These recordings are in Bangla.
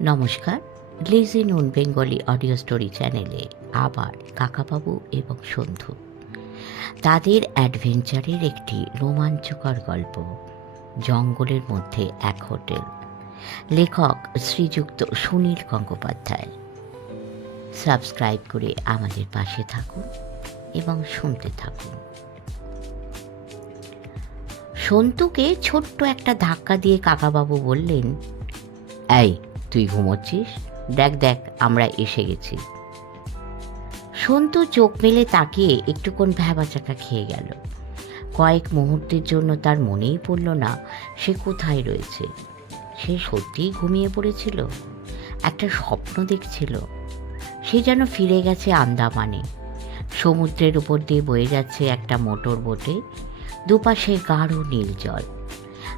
নমস্কার লিজি নুন বেঙ্গলি অডিও স্টোরি চ্যানেলে আবার কাকাবাবু এবং সন্ধু। তাদের অ্যাডভেঞ্চারের একটি রোমাঞ্চকর গল্প, জঙ্গলের মধ্যে এক হোটেল। লেখক শ্রীযুক্ত সুনীল গঙ্গোপাধ্যায়। সাবস্ক্রাইব করে আমাদের পাশে থাকুন এবং শুনতে থাকুন। সন্তুকে ছোট্ট একটা ধাক্কা দিয়ে কাকাবাবু বললেন, এই তুই ঘুমোচ্ছিস? দেখ দেখ, আমরা এসে গেছি। সন্তু চোখ মেলে তাকিয়ে একটুক্ষণ ভ্যাবাচাকা খেয়ে গেল। কয়েক মুহূর্তের জন্য তার মনেই পড়ল না, সে কোথায় রয়েছে? সে সত্যিই ঘুমিয়ে পড়েছিল? একটা স্বপ্ন দেখছিল। সে যেন ফিরে গেছে আন্দামানে। সমুদ্রের উপর দিয়ে বয়ে যাচ্ছে একটা মোটর বোটে। দুপাশে গাঢ় নীল জল।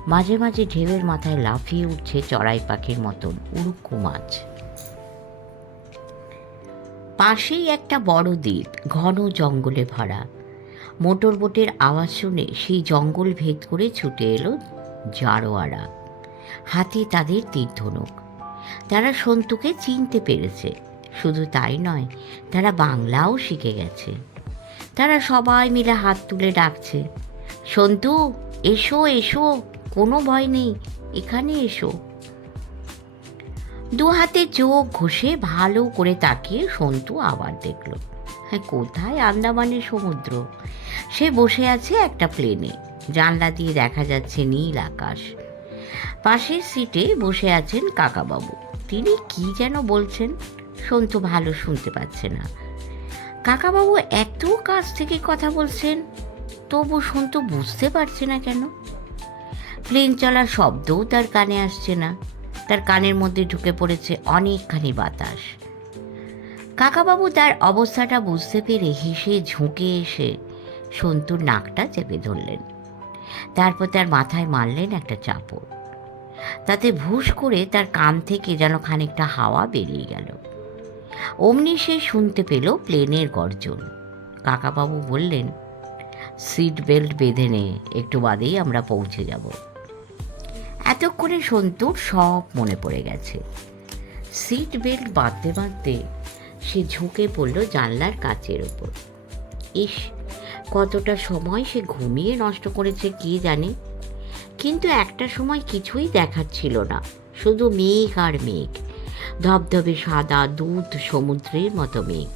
মাঝে মাঝে ঢেউয়ের মাথায় লাফিয়ে উঠছে চড়াই পাখির মতন উড়ুক্কু মাছ। পাশেই একটা বড় দ্বীপ, ঘন জঙ্গলে ভরা। মোটর বোটের আওয়াজ শুনে সেই জঙ্গল ভেদ করে ছুটে এলো জারোয়ারা। হাতে তাদের তীর ধনুক। তারা সন্তুকে চিনতে পেরেছে। শুধু তাই নয়, তারা বাংলাও শিখে গেছে। তারা সবাই মিলে হাত তুলে ডাকছে, সন্তু, এসো এসো। কোনো ভয় নেই। এখানে এসো। দু হাতে চোখ ঘষে ভালো করে তাকিয়ে সন্তু আবার দেখল। হ্যাঁ কোথায়? আন্দামানের সমুদ্র। সে বসে আছে একটা প্লেনে। জানলা দিয়ে দেখা যাচ্ছে নীল আকাশ। পাশের সিটে বসে আছেন কাকাবাবু। তিনি কি যেন বলছেন? সন্তু ভালো শুনতে পাচ্ছে না। কাকাবাবু এত কাছ থেকে কথা বলছেন, তবু সন্তু বুঝতে পারছে না কেন? প্লেন চলার শব্দও তার কানে আসছে না। তার কানের মধ্যে ঢুকে পড়েছে অনেকখানি বাতাস। কাকাবাবু তার অবস্থাটা বুঝতে পেরে হেসে ঝুঁকে এসে সন্তুর নাকটা চেপে ধরলেন। তারপর তার মাথায় মারলেন একটা চাপড়। তাতে ভুস করে তার কান থেকে যেন খানিকটা হাওয়া বেরিয়ে গেল। অমনি সে শুনতে পেল প্লেনের গর্জন। কাকাবাবু বললেন, সিট বেল্ট বেঁধে নে, একটু বাদেই আমরা পৌঁছে যাব। এতক্ষণে সন্তুর সব মনে পড়ে গেছে। সিট বেল্ট বাঁধতে বাঁধতে সে ঝুঁকে পড়ল জানলার কাচের ওপর। ইস, কতটা সময় সে ঘুমিয়ে নষ্ট করেছে কি জানে? কিন্তু একটা সময় কিছুই দেখার ছিল না, শুধু মেঘ আর মেঘ। ধবধবে সাদা দুধ সমুদ্রের মতো মেঘ।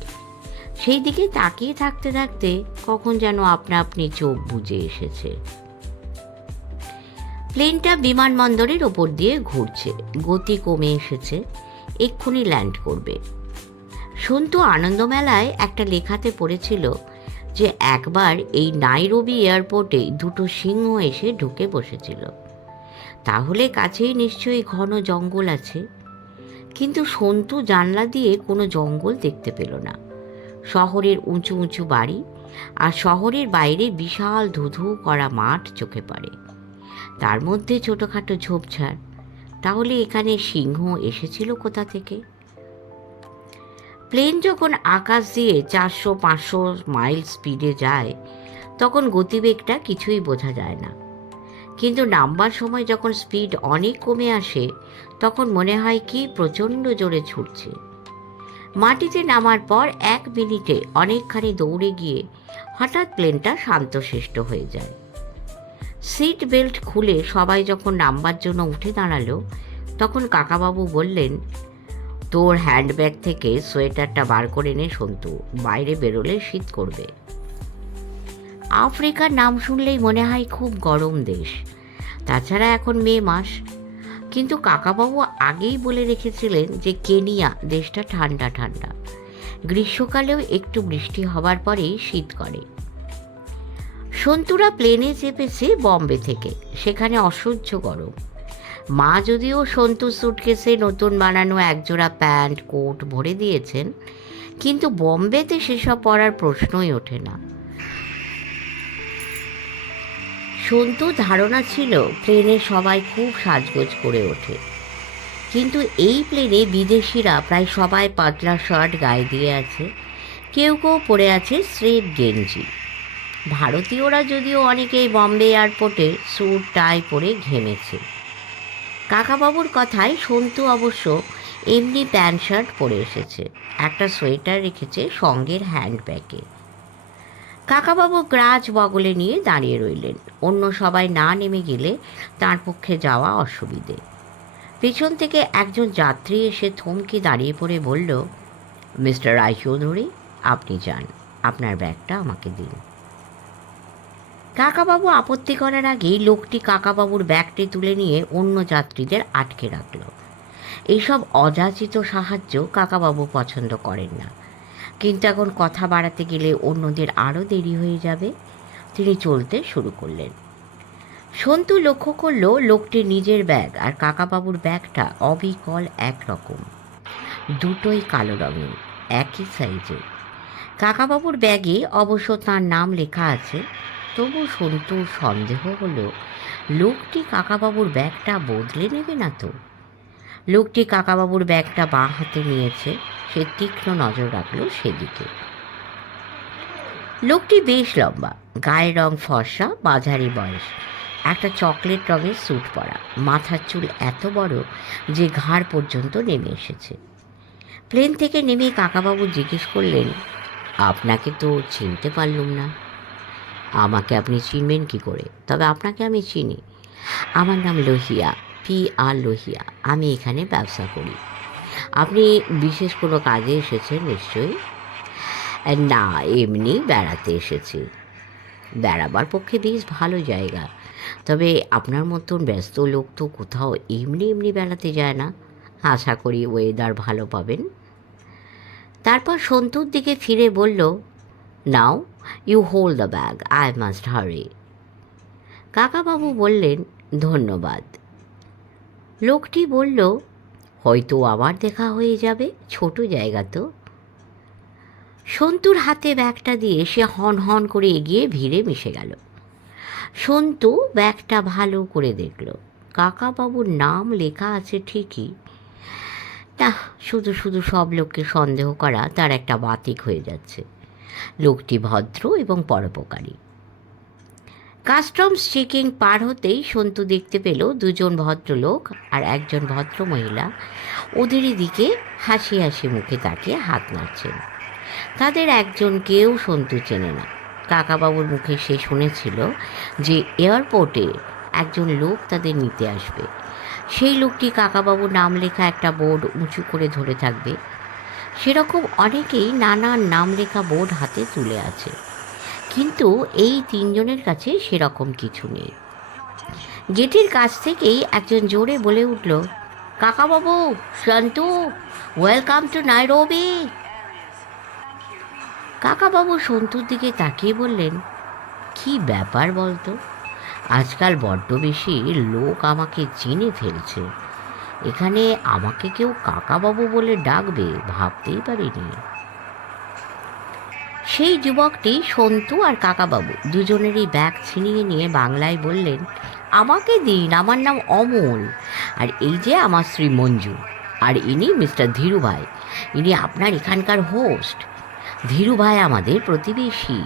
সেই দিকে তাকিয়ে থাকতে থাকতে কখন যেন আপনা আপনি চোখ বুজে এসেছে। প্লেনটা বিমানবন্দরের ওপর দিয়ে ঘুরছে। গতি কমে এসেছে। এক্ষুনি ল্যান্ড করবে। সন্তু আনন্দমেলায় একটা লেখাতে পড়েছিল যে একবার এই নাইরোবি এয়ারপোর্টে দুটো সিংহ এসে ঢুকে বসেছিল। তাহলে কাছেই নিশ্চয়ই ঘন জঙ্গল আছে। কিন্তু সন্তু জানলা দিয়ে কোনো জঙ্গল দেখতে পেল না। শহরের উঁচু উঁচু বাড়ি আর শহরের বাইরে বিশাল ধুধু করা মাঠ চোখে পড়ে। তার মধ্যে ছোটোখাটো ঝোপঝাড়। তাহলে এখানে সিংহ এসেছিল কোথা থেকে? প্লেন যখন আকাশ দিয়ে চারশো, পাঁচশো মাইল স্পিডে যায়, তখন গতিবেগটা কিছুই বোঝা যায় না। কিন্তু নামবার সময় যখন স্পিড অনেক কমে আসে, তখন মনে হয় কি প্রচণ্ড জোরে ছুটছে। মাটিতে নামার পর এক মিনিটে অনেকখানি দৌড়ে গিয়ে হঠাৎ প্লেনটা শান্তশিষ্ট হয়ে যায়। সিট বেল্ট খুলে সবাই যখন নামবার জন্য উঠে দাঁড়াল, তখন কাকাবাবু বললেন, তোর হ্যান্ডব্যাগ থেকে সোয়েটারটা বার করে নে সন্তু, বাইরে বেরোলে শীত করবে। আফ্রিকার নাম শুনলেই মনে হয় খুব গরম দেশ, তাছাড়া এখন মে মাস। কিন্তু কাকাবাবু আগেই বলে রেখেছিলেন যে কেনিয়া দেশটা ঠান্ডা ঠান্ডা, গ্রীষ্মকালেও একটু বৃষ্টি হবার পরেই শীত করে। সন্তুরা প্লেনে চেপেছে বম্বে থেকে, সেখানে অসহ্য গরম। মা যদিও সন্তু সুটকেসে নতুন বানানো একজোড়া প্যান্ট, কোট ভরে দিয়েছেন, কিন্তু বম্বেতে সেসব পরার প্রশ্নই ওঠে না। সন্তু ধারণা ছিল প্লেনে সবাই খুব সাজগোজ করে ওঠে। কিন্তু এই প্লেনে বিদেশিরা প্রায় সবাই পাতলা শার্ট গায়ে দিয়ে আছে, কেউ কেউ পরে আছে স্রেফ গেঞ্জি। ভারতীয়রা যদিও অনেকেই বম্বে এয়ারপোর্টে স্যুট, টাই পরে ঘেমেছে। কাকাবাবুর কথায় সন্তু অবশ্য এমনি প্যান্ট শার্ট পরে এসেছে। একটা সোয়েটার রেখেছে সঙ্গের হ্যান্ডব্যাগে। কাকাবাবু গ্রাজ বগলে নিয়ে দাঁড়িয়ে রইলেন। অন্য সবাই না নেমে গেলে তার পক্ষে যাওয়া অসুবিধে। পেছন থেকে একজন যাত্রী এসে থমকে দাঁড়িয়ে পড়ে বলল, মিস্টার রায়চৌধুরী আপনি যান। আপনার ব্যাগটা আমাকে দিন। কাকাবাবু আপত্তি করার আগেই লোকটি কাকাবাবুর ব্যাগটি তুলে নিয়ে অন্য যাত্রীদের আটকে রাখল। এইসব অযাচিত সাহায্য কাকাবাবু পছন্দ করেন না। কিন্তু এখন কথা বাড়াতে গেলে অন্যদের আরও দেরি হয়ে যাবে। তিনি চলতে শুরু করলেন। সন্তু লক্ষ্য করল লোকটির নিজের ব্যাগ আর কাকাবাবুর ব্যাগটা অবিকল একরকম। দুটোই কালো রঙের, একই সাইজে কাকাবাবুর ব্যাগে অবশ্য তার নাম লেখা আছে। তবু সন্তুর সন্দেহ হলো, লোকটি কাকাবাবুর ব্যাগটা বদলে নেবে না তো? লোকটি কাকাবাবুর ব্যাগটা বাঁ হাতে নিয়েছে, সে তীক্ষ্ণ নজর রাখল সেদিকে। লোকটি বেশ লম্বা, গায়ের রং ফর্সা বাজারি বয়স, একটা চকলেট রঙের স্যুট পরা, মাথার চুল এত বড় যে ঘাড় পর্যন্ত নেমে এসেছে। প্লেন থেকে নেমে কাকাবাবু জিজ্ঞেস করলেন, আপনাকে তো চিনতে পারলুম না আমাকে আপনি চিনবেন কি করে? তবে আপনাকে আমি চিনি। আমার নাম লোহিয়া, পি আর লোহিয়া। আমি এখানে ব্যবসা করি। আপনি বিশেষ কোনো কাজে এসেছেন নিশ্চয়ই? না, এমনি বেড়াতে এসেছি। বেড়াবার পক্ষে বেশ ভালো জায়গা। তবে আপনার মতন ব্যস্ত লোক তো কোথাও এমনি এমনি বেড়াতে যায় না। আশা করি ওয়েদার ভালো পাবেন। তারপর সন্তুর দিকে ফিরে বলল, now you hold the bag I must hurry Kakababu বললেন, ধন্যবাদ। লোকটি বলল, হয়তো আবার দেখা হয়ে যাবে, ছোট জায়গা তো। সন্তুর হাতে ব্যাগটা দিয়ে সে হন হন করে এগিয়ে ভিড়ে মিশে গেল। সন্তু ব্যাগটা ভালো করে দেখল। কাকাবাবুর নাম লেখা আছে ঠিকই। না শুধু শুধু সব লোককে সন্দেহ করা, তার একটা বাতিক হয়ে যাচ্ছে। লোকটি ভদ্র এবং পরোপকারী। কাস্টমস চেকিং পার হতেই সন্তু দেখতে পেল দুজন ভদ্রলোক আর একজন ভদ্র মহিলা ওদেরই দিকে হাসি হাসি মুখে তাকিয়ে হাত নাড়ছেন। তাদের একজনকেও সন্তু চেনে না। কাকাবাবুর মুখে সে শুনেছিল যে এয়ারপোর্টে একজন লোক তাদের নিতে আসবে। সেই লোকটি কাকাবাবুর নাম লেখা একটা বোর্ড উঁচু করে ধরে থাকবে। সেরকম অনেকেই নানান নাম লেখা বোর্ড হাতে তুলে আছে। কিন্তু এই তিনজনের কাছে সেরকম কিছু নেই। গেটের কাছ থেকেই একজন জোরে বলে উঠল, Kakababu, Santu welcome to Nairobi Kakababu santoor দিকে তাকিয়ে বললেন, কি ব্যাপার বলতো? আজকাল বড্ড বেশি লোক আমাকে চিনে ফেলছে। এখানে আমাকে কেউ কাকাবাবু বলে ডাকবে, ভাবতেই পারিনি। সেই যুবকটি সন্তু আর কাকাবাবু দুজনেরই ব্যাগ ছিনিয়ে নিয়ে বাংলায় বললেন, আমাকে দিন, আমার নাম অমল, আর এই যে আমার শ্রী মঞ্জু, আর ইনি মিস্টার ধীরুভাই, ইনি আপনার এখানকার হোস্ট। ধীরুভাই আমাদের প্রতিবেশী।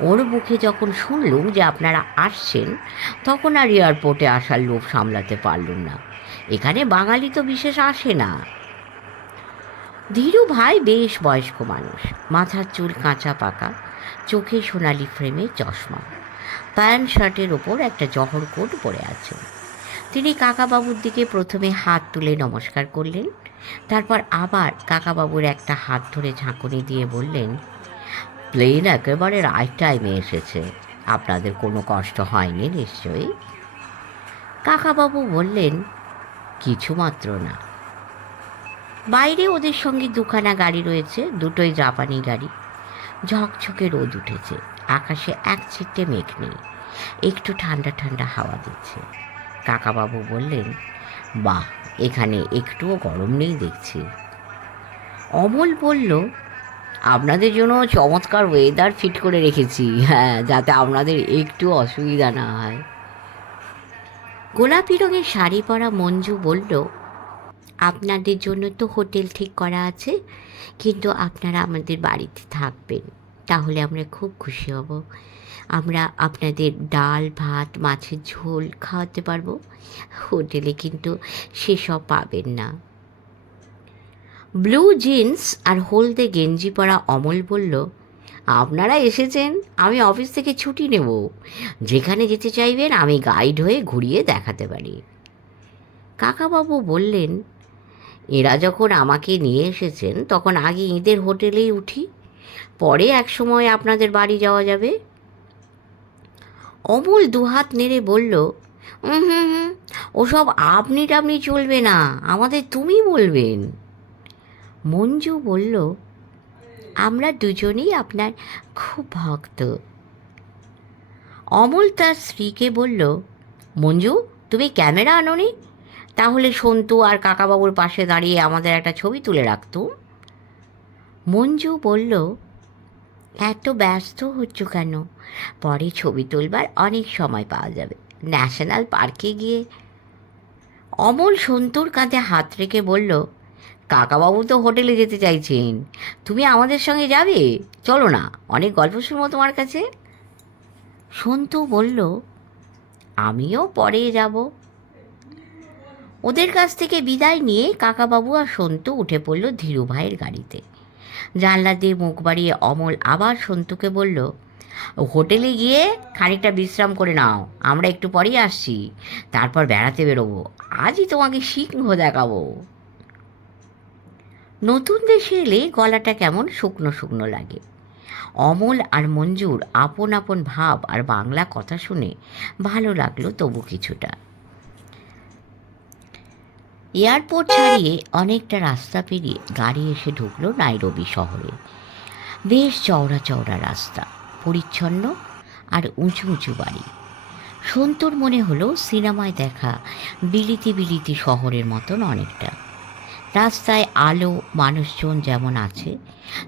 ওর মুখে যখন শুনলুম যে আপনারা আসছেন, তখন আর এয়ারপোর্টে আসার লোভ সামলাতে পারলুম না। এখানে বাঙালি তো বিশেষ আসে না। ধীরু ভাই বেশ বয়স্ক মানুষ। মাথার চুল কাঁচা পাকা, চোখে সোনালি ফ্রেমে চশমা। প্যান্ট শার্টের ওপর একটা জহর কোট পরে আছেন। তিনি কাকাবাবুর দিকে প্রথমে হাত তুলে নমস্কার করলেন, তারপর আবার কাকাবাবুর একটা হাত ধরে ঝাঁকুনি দিয়ে বললেন, প্লেন একেবারে রাইট টাইমে এসেছে। আপনাদের কোনো কষ্ট হয়নি নিশ্চয়ই? কাকাবাবু বললেন কিছুমাত্র না। বাইরে ওদের সঙ্গে দুখানা গাড়ি রয়েছে, দুটোই জাপানি গাড়ি। ঝকঝকে রোদ উঠেছে, আকাশে এক ছিটে মেঘ নেই, একটু ঠান্ডা ঠান্ডা হাওয়া দিচ্ছে। কাকাবাবু বললেন, বাহ, এখানে একটুও গরম নেই দেখছি। অমল বলল, আপনাদের জন্য চমৎকার ওয়েদার ফিট করে রেখেছি হ্যাঁ যাতে আপনাদের একটু অসুবিধা না হয়। গোলাপি রঙের শাড়ি পরা মঞ্জু বলল, আপনাদের জন্য তো হোটেল ঠিক করা আছে, কিন্তু আপনারা আমাদের বাড়িতে থাকবেন, তাহলে আমরা খুব খুশি হব। আমরা আপনাদের ডাল, ভাত, মাছের ঝোল খাওয়াতে পারব। হোটেলে কিন্তু সেসব পাবেন না। ব্লু জিন্স আর হলদে গেঞ্জি পরা অমল বলল আপনারা এসেছেন, আমি অফিস থেকে ছুটি নেব। যেখানে যেতে চাইবেন, আমি গাইড হয়ে ঘুরিয়ে দেখাতে পারি। কাকাবাবু বললেন, এরা যখন আমাকে নিয়ে এসেছেন, তখন আগে ঈদের হোটেলেই উঠি। পরে এক সময় আপনাদের বাড়ি যাওয়া যাবে? অমল দুহাত নেড়ে বলল হুম হুম হুম, ওসব আপনি টাপনি চলবে না, আমাদের তুমি বলবেন। মঞ্জু বলল আমরা দুজনেই আপনার খুব ভক্ত। অমল তার স্ত্রীকে বলল, মঞ্জু, তুমি ক্যামেরা আনোনি? তাহলে সন্তু আর কাকাবাবুর পাশে দাঁড়িয়ে আমাদের একটা ছবি তুলে রাখতো মঞ্জু বলল, এত ব্যস্ত হচ্ছ কেন? পরে ছবি তুলবার অনেক সময় পাওয়া যাবে। ন্যাশনাল পার্কে গিয়ে। অমল সন্তুর কাঁধে হাত রেখে বলল কাকাবাবু তো হোটেলে যেতে চাইছেন। তুমি আমাদের সঙ্গে যাবে? চলো না, অনেক গল্প শুনব তোমার কাছে। সন্তু বলল, আমিও পরে যাব। ওদের কাছ থেকে বিদায় নিয়ে কাকাবাবু আর সন্তু উঠে পড়ল ধীরু ভাইয়ের গাড়িতে। জানলা দিয়ে মুখ বাড়িয়ে অমল আবার সন্তুকে বলল, হোটেলে গিয়ে খানিকটা বিশ্রাম করে নাও, আমরা একটু পরেই আসছি। তারপর বেড়াতে বেরোবো। আজই তোমাকে সিংহ দেখাবো। নতুন দেশে এলে গলাটা কেমন শুকনো শুকনো লাগে। অমল আর মঞ্জুর আপন আপন ভাব আর বাংলা কথা শুনে ভালো লাগল তবু কিছুটা। এয়ারপোর্ট ছাড়িয়ে অনেকটা রাস্তা পেরিয়ে গাড়ি এসে ঢুকলো নাইরবি শহরে। বেশ চওড়া চওড়া রাস্তা, পরিচ্ছন্ন আর উঁচু উঁচু বাড়ি। সন্তুর মনে হলো সিনেমায় দেখা বিলিতি বিলিতি শহরের মতন অনেকটা। রাস্তায় আলো, মানুষজন যেমন আছে,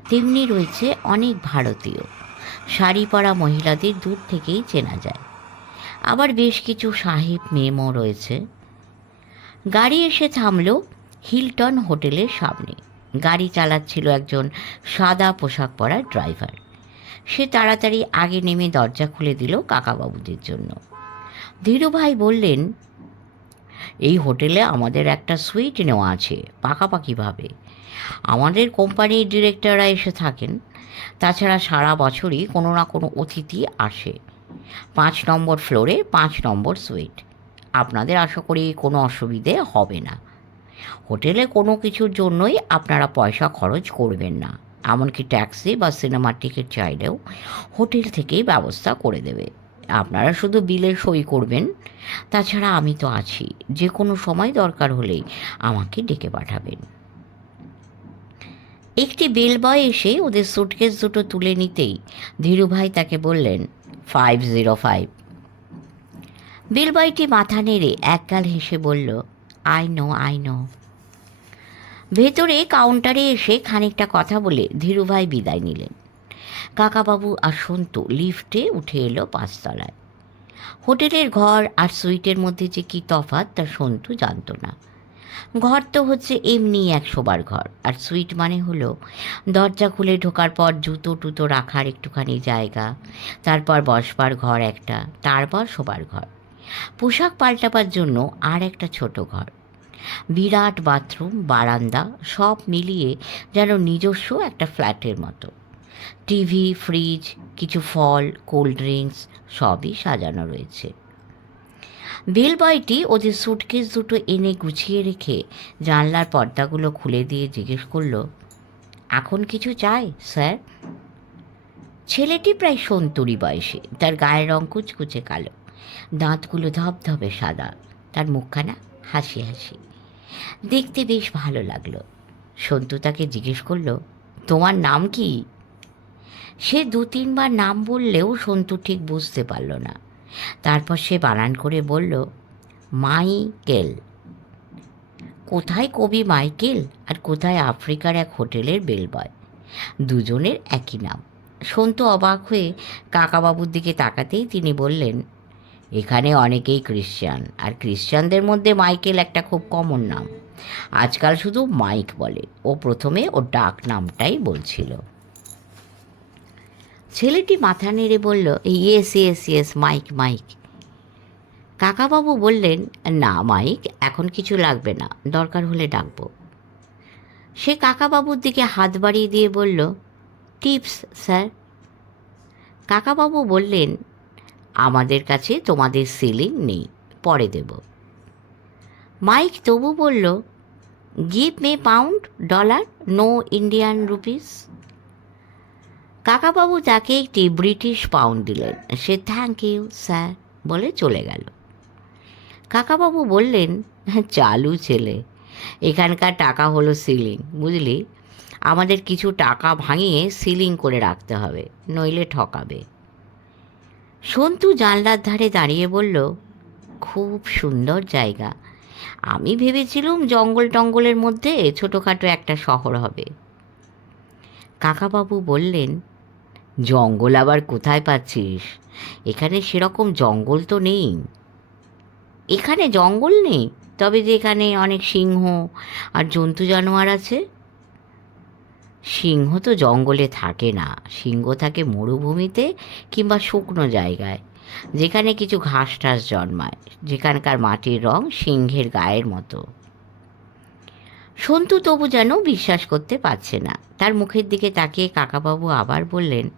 তেমনি রয়েছে অনেক ভারতীয়। শাড়ি পরা মহিলাদের দূর থেকেই চেনা যায়। আবার বেশ কিছু সাহেব মেমও রয়েছে। গাড়ি এসে থামলো হিলটন হোটেলের সামনে। গাড়ি চালাচ্ছিল একজন সাদা পোশাক পরা ড্রাইভার। সে তাড়াতাড়ি আগে নেমে দরজা খুলে দিল কাকাবাবুদের জন্য। ধীরুভাই বললেন এই হোটেলে আমাদের একটা সুইট নেওয়া আছে, পাকাপাকিভাবে। আমাদের কোম্পানির ডিরেক্টররা এসে থাকেন। তাছাড়া সারা বছরই কোনো না কোনো অতিথি আসে। পাঁচ নম্বর ফ্লোরে পাঁচ নম্বর সুইট আপনাদের আশা করি কোনো অসুবিধে হবে না। হোটেলে কোনো কিছুর জন্যই আপনারা পয়সা খরচ করবেন না। এমনকি ট্যাক্সি বা সিনেমার টিকিট চাইলেও হোটেল থেকেই ব্যবস্থা করে দেবে। আপনারা শুধু বিলে সই করবেন, তাছাড়া আমি তো আছি। যে কোনো সময় দরকার হলেই আমাকে ডেকে পাঠাবেন। একটি বেল বয় এসে ওদের সুটকেস দুটো তুলে নিতেই ধীরুভাই তাকে বললেন ফাইভ জিরো ফাইভ বেলবয়টি মাথা নেড়ে একগাল হেসে বলল আই নো আই নো ভেতরে কাউন্টারে এসে খানিকটা কথা বলে ধীরুভাই বিদায় নিলেন। কাকাবাবু আর সন্তু লিফটে উঠে এলো পাঁচতলায়। হোটেলের ঘর আর সুইটের মধ্যে যে কী তফাৎ, তা সন্তু জানতো না। ঘর তো হচ্ছে এমনি এক শোবার ঘর, আর সুইট মানে হলো দরজা খুলে ঢোকার পর জুতো টুতো রাখার একটুখানি জায়গা, তারপর বসবার ঘর একটা, তারপর শোবার ঘর। পোশাক পাল্টাবার জন্য আর একটা ছোট ঘর। বিরাট বাথরুম, বারান্দা, সব মিলিয়ে যেন নিজস্ব একটা ফ্ল্যাটের মতো। টিভি, ফ্রিজ, কিছু ফল, কোল্ড ড্রিঙ্কস সবই সাজানো রয়েছে। বেল বয়টি ওদের সুটকেস দুটো এনে গুছিয়ে রেখে জানলার পর্দাগুলো খুলে দিয়ে জিজ্ঞেস করল, এখন কিছু চাই, স্যার? ছেলেটি প্রায় সন্তুরি বয়সে, তার গায়ের রং কুচকুচে কালো, দাঁতগুলো ধবধবে সাদা, তার মুখখানা হাসি হাসি। দেখতে বেশ ভালো লাগল। সন্তু তাকে জিজ্ঞেস করল, তোমার নাম কি? সে দু তিনবার নাম বললেও সন্তু ঠিক বুঝতে পারল না। তারপর সে বানান করে বলল, মাইকেল। কোথায় কবি মাইকেল? আর কোথায় আফ্রিকার এক হোটেলের বেলবয়? দুজনের একই নাম। সন্তু অবাক হয়ে কাকাবাবুর দিকে তাকাতেই তিনি বললেন, এখানে অনেকেই ক্রিশ্চান আর ক্রিশ্চানদের মধ্যে মাইকেল একটা খুব কমন নাম। আজকাল শুধু মাইক বলে। ও প্রথমে ওর ডাক নামটাই বলছিল। ছেলেটি মাথা নেড়ে বলল yes yes yes Mike Mike Kakababu বললেন, না মাইক এখন কিছু লাগবে না, দরকার হলে ডাকবো। সে কাকাবাবুর দিকে হাত বাড়িয়ে দিয়ে বলল টিপস স্যার কাকাবাবু বললেন, আমাদের কাছে তোমাদের সিলিং নেই, পরে দেব। মাইক তবু বলল give me pound dollar no Indian rupees Kakababu তাকে একটি ব্রিটিশ পাউন্ড দিলেন। সে থ্যাংক ইউ স্যার বলে চলে গেল। কাকাবাবু বললেন, চালু ছেলে, এখানকার টাকা হলো সিলিং বুঝলি? আমাদের কিছু টাকা ভাঙিয়ে সিলিং করে রাখতে হবে, নইলে ঠকাবে। সন্তু জানলার ধারে দাঁড়িয়ে বলল, খুব সুন্দর জায়গা। আমি ভেবেছিলুম জঙ্গল টঙ্গলের মধ্যে ছোটোখাটো একটা শহর হবে। কাকাবাবু বললেন জঙ্গল আবার কোথায় পাচ্ছিস? এখানে সেরকম জঙ্গল তো নেই। এখানে জঙ্গল নেই? তবে যে এখানে অনেক সিংহ আর জন্তু জানোয়ার আছে? সিংহ তো জঙ্গলে থাকে না। সিংহ থাকে মরুভূমিতে কিংবা শুকনো জায়গায়, যেখানে কিছু ঘাস টাস জন্মায়, যেখানকার মাটির রং সিংহের গায়ের মতো। সন্তু তবু যেন বিশ্বাস করতে পারছে না। তার মুখের দিকে তাকিয়ে কাকাবাবু আবার বললেন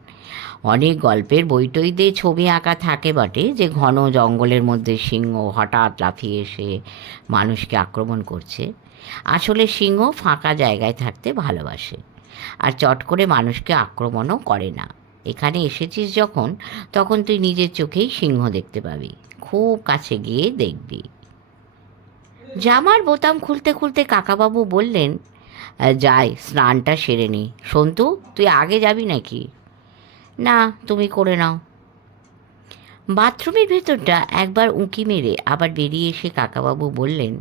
অনেক গল্পের বইটইতে ছবি আঁকা থাকে বটে, যে ঘন জঙ্গলের মধ্যে সিংহ হঠাৎ লাফিয়ে এসে মানুষকে আক্রমণ করছে। আসলে সিংহ ফাঁকা জায়গায় থাকতে ভালোবাসে আর চট করে মানুষকে আক্রমণও করে না। এখানে এসেছিস যখন, তখন তুই নিজের চোখেই সিংহ দেখতে পাবি। খুব কাছে গিয়ে দেখবি। জামার বোতাম খুলতে খুলতে কাকাবাবু বললেন যাই, স্নানটা সেরে নি। সন্তু, তুই আগে যাবি নাকি? না, তুমি করে নাও। বাথরুমের ভেতরটা একবার উঁকি মেরে আবার বেরিয়ে এসে কাকাবাবু বললেন,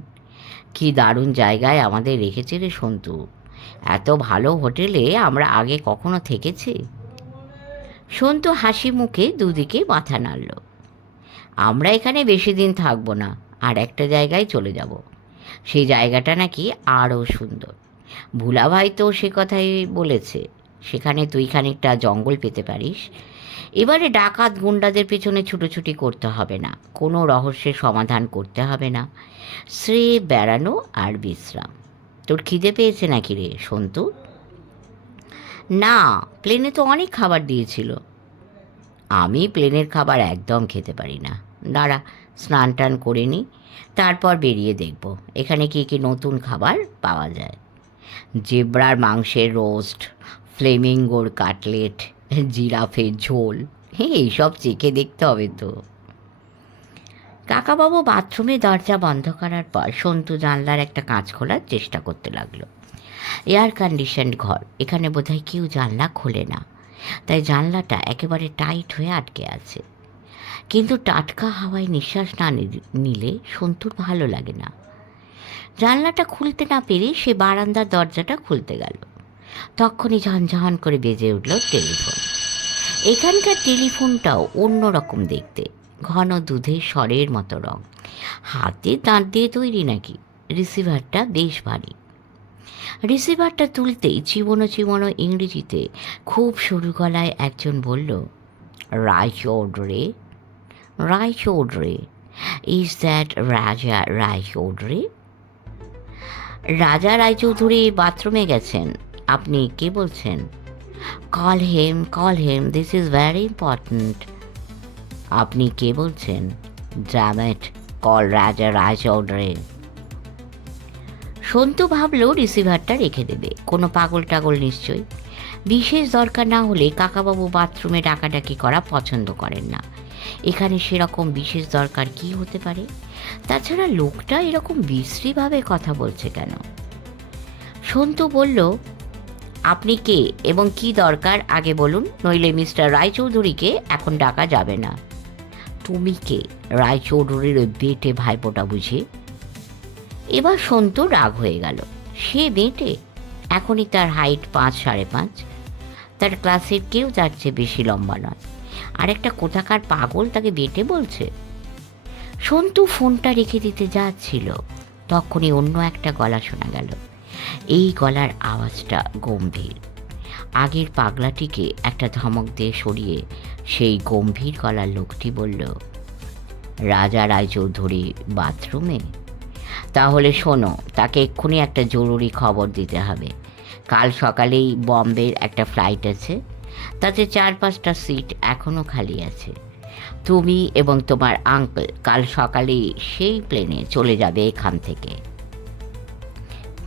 কি দারুণ জায়গায় আমাদের রেখেছে রে সন্তু। এত ভালো হোটেলে আমরা আগে কখনো থেকেছি? সন্তু হাসি মুখে দুদিকে মাথা নাড়ল, আমরা এখানে বেশি দিন থাকব না, আর একটা জায়গায় চলে যাব। সেই জায়গাটা নাকি আরও সুন্দর। ভুলাভাই তো সে কথাই বলেছে সেখানে তুই খানিকটা জঙ্গল পেতে পারিস। এবারে ডাকাত গুন্ডাদের পেছনে ছুটোছুটি করতে হবে না। কোনো রহস্যের সমাধান করতে হবে না। শ্রে বেড়ানো আর বিশ্রাম। তোর খিদে পেয়েছে নাকি রে, সন্তু? না, প্লেনে তো অনেক খাবার দিয়েছিল। আমি প্লেনের খাবার একদম খেতে পারি না। দাঁড়া, স্নান টান করে নিই তারপর বেরিয়ে দেখব। এখানে কি কি নতুন খাবার পাওয়া যায়? জেব্রার মাংসের রোস্ট ফ্লেমিঙ্গোর কাটলেট, জিরাফের ঝোল হ্যাঁ এইসব চেখে দেখতে হবে তো। কাকাবাবু বাথরুমে দরজা বন্ধ করার পর সন্তু জানলার একটা কাঁচ খোলার চেষ্টা করতে লাগল। এয়ার কন্ডিশনড ঘর, এখানে বোধহয় কেউ জানলা খোলে না। তাই জানলাটা একেবারে টাইট হয়ে আটকে আছে। কিন্তু টাটকা হাওয়ায় নিঃশ্বাস নি- নিলে সন্তুর ভালো লাগে না। জানলাটা খুলতে না পেরে সে বারান্দার দরজাটা খুলতে গেল। তখনই ঝনঝন করে বেজে উঠল টেলিফোন। এখানকার টেলিফোনটাও অন্য রকম দেখতে, ঘন দুধের স্বরের মতো রং। হাতে দাঁত দিয়ে তৈরি নাকি? রিসিভারটা বেশ ভারী। রিসিভারটা তুলতেই চিবনো চিবনো ইংরেজিতে খুব সরু গলায় একজন বলল রায়চৌধুরী রায়চৌধুরী ইজ দ্যাট রাজা রায়চৌধুরী রাজা রায়চৌধুরী বাথরুমে গেছেন। আপনি কে বলছেন? Call him call him this is very important আপনি কে বলছেন? ড্রামেট কল রাজা রায়চৌধুরী সন্তু ভাবলো রিসিভারটা রেখে দেবে। কোনো পাগল টাগল নিশ্চয়ই। বিশেষ দরকার না হলে কাকাবাবু বাথরুমে ডাকাডাকি করা পছন্দ করেন না। এখানে সেরকম বিশেষ দরকার কি হতে পারে? তাছাড়া লোকটা এরকম বিশ্রীভাবে কথা বলছে কেন? সন্তু বলল আপনি কে এবং কি দরকার আগে বলুন, নইলে মিস্টার রায়চৌধুরীকে এখন ডাকা যাবে না। তুমি কে? রায়চৌধুরীর ওই বেটে ভাইপোটা বুঝি? এবার সন্তু রাগ হয়ে গেল। সে বেটে? এখনই তার হাইট পাঁচ সাড়ে পাঁচ। তার ক্লাসের কেউ তার চেয়ে বেশি লম্বা নয়। আর একটা কোথাকার পাগল তাকে বেটে বলছে? সন্তু ফোনটা রেখে দিতে যাচ্ছিল। তখনই অন্য একটা গলা শোনা গেল। এই গলার আওয়াজটা গম্ভীর। আগের পাগলাটিকে একটা ধমক দিয়ে সরিয়ে সেই গম্ভীর গলার লোকটি বলল, রাজা রায়চৌধুরী বাথরুমে? তাহলে শোনো, তাকে এক্ষুনি একটা জরুরি খবর দিতে হবে। কাল সকালেই বম্বের একটা ফ্লাইট আছে, তাতে চার পাঁচটা সিট এখনও খালি আছে। তুমি এবং তোমার আঙ্কেল কাল সকালেই সেই প্লেনে চলে যাবে এখান থেকে।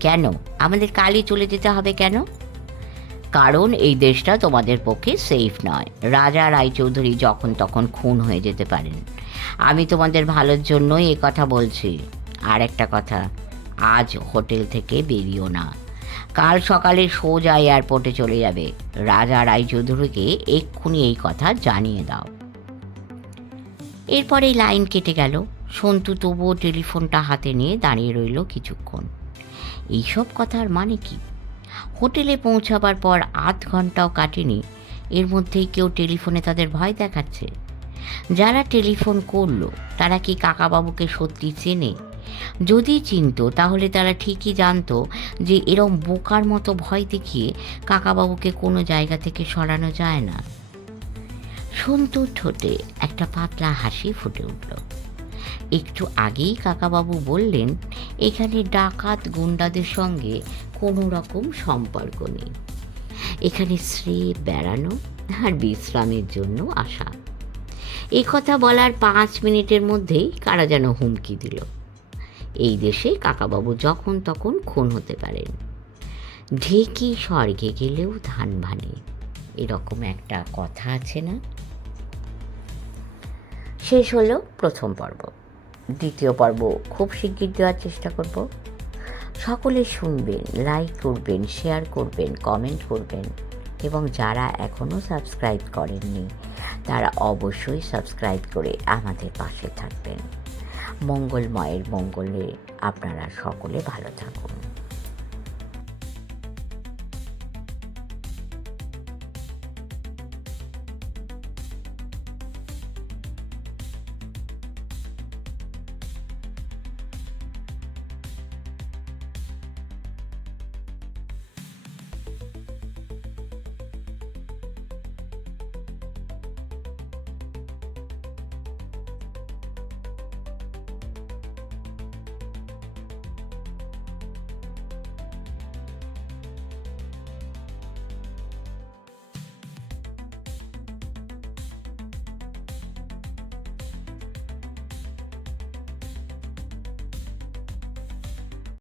কেন? আমাদের কালই চলে যেতে হবে কেন? কারণ এই দেশটা তোমাদের পক্ষে সেফ নয়। রাজা রায়চৌধুরী যখন তখন খুন হয়ে যেতে পারেন। আমি তোমাদের ভালোর জন্যই এ কথা বলছি। আর একটা কথা, আজ হোটেল থেকে বেরিও না। কাল সকালে সোজা এয়ারপোর্টে চলে যাবে। রাজা রায়চৌধুরীকে এক্ষুনি এই কথা জানিয়ে দাও। এরপরে লাইন কেটে গেল। সন্তু তবুও টেলিফোনটা হাতে নিয়ে দাঁড়িয়ে রইল কিছুক্ষণ। এইসব কথার মানে কি? হোটেলে পৌঁছাবার পর আধ ঘন্টাও কাটেনি, এর মধ্যেই কেউ টেলিফোনে তাদের ভয় দেখাচ্ছে। যারা টেলিফোন করল, তারা কি কাকাবাবুকে সত্যি চেনে? যদি চিনত, তাহলে তারা ঠিকই জানতো যে এরম বোকার মতো ভয় দেখিয়ে কাকাবাবুকে কোনো জায়গা থেকে সরানো যায় না। সন্তুর ঠোঁটে একটা পাতলা হাসি ফুটে উঠল। একটু আগেই কাকাবাবু বললেন, এখানে ডাকাত গুন্ডাদের সঙ্গে কোনো রকম সম্পর্ক নেই। এখানে শ্রী বেড়ানো আর বিশ্রামের জন্য আসা। এই কথা বলার পাঁচ মিনিটের মধ্যেই কারা যেন হুমকি দিল। এই দেশে কাকাবাবু যখন তখন খুন হতে পারেন। ঢেকি স্বর্গে গেলেও ধান ভানে, এরকম একটা কথা আছে না? শেষ হলো প্রথম পর্ব। দ্বিতীয় পর্ব। খুব শিগগির দেওয়ার চেষ্টা করব। সকলে শুনবেন লাইক করবেন শেয়ার করবেন কমেন্ট করবেন। এবং যারা এখনও সাবস্ক্রাইব করেননি, তারা অবশ্যই সাবস্ক্রাইব করে আমাদের পাশে থাকবেন। মঙ্গলময়ের মঙ্গলে আপনারা সকলে ভালো থাকুন।